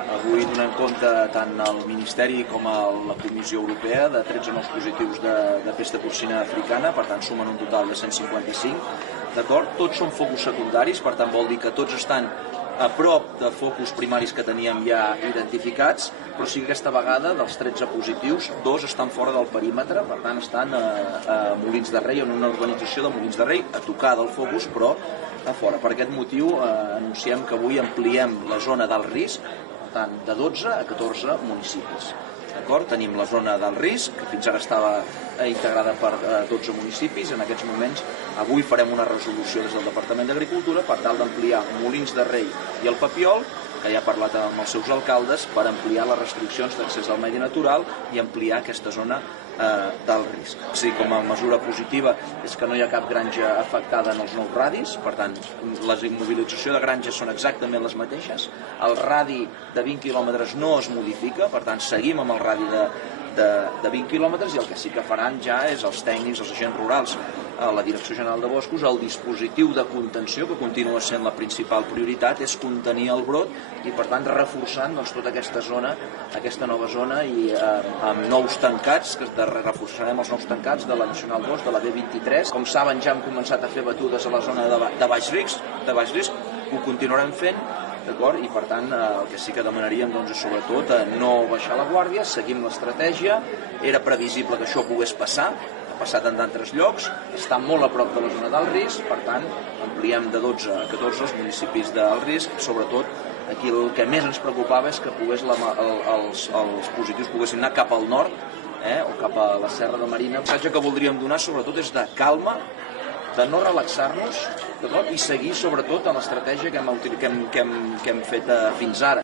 Avui donem compte tant al Ministeri com a la Comissió Europea de 13 nous positius de pesta porcina africana, per tant sumen un total de 155, d'acord? Tots són focus secundaris, per tant vol dir que tots estan a prop de focus primaris que teníem ja identificats, però sí que aquesta vegada dels 13 positius, 2 estan fora del perímetre, per tant estan a Molins de Rei, en una urbanització de Molins de Rei, a tocar del focus, però a fora. Per aquest motiu anunciem que avui ampliem la zona d'alt risc, per tant, de 12 a 14 municipis. Tenim la zona del risc, que fins ara estava integrada per 12 municipis. En aquests moments, avui farem una resolució des del Departament d'Agricultura per tal d'ampliar Molins de Rei i el Papiol, que ja ha parlat amb els seus alcaldes, per ampliar les restriccions d'accés al medi natural i ampliar aquesta zona del risc. O sigui, com a mesura positiva és que no hi ha cap granja afectada en els nous radis, per tant, les immobilització de granges són exactament les mateixes, el radi de 20 quilòmetres no es modifica, per tant, seguim amb el radi de 20 quilòmetres, i el que sí que faran ja és els tècnics, els agents rurals, a la Direcció General de Boscos, el dispositiu de contenció, que continua sent la principal prioritat, és contenir el brot i, per tant, reforçant tota aquesta zona, aquesta nova zona, i amb nous tancats, que reforçarem els nous tancats de la Nacional 2, de la B23. Com saben, ja hem començat a fer batudes a la zona de baix risc, ho continuarem fent, i per tant el que sí que demanaríem és sobretot no baixar la guàrdia, seguim l'estratègia. Era previsible que això pogués passar, ha passat en d'altres llocs, està molt a prop de la zona d'alt risc, per tant ampliem de 12 a 14 els municipis d'alt risc. Sobretot aquí el que més ens preocupava és que els positius poguessin anar cap al nord o cap a la Serra de Marina. El missatge que voldríem donar sobretot és de calma, de no relaxar-nos i seguir sobretot en l'estratègia que hem fet fins ara.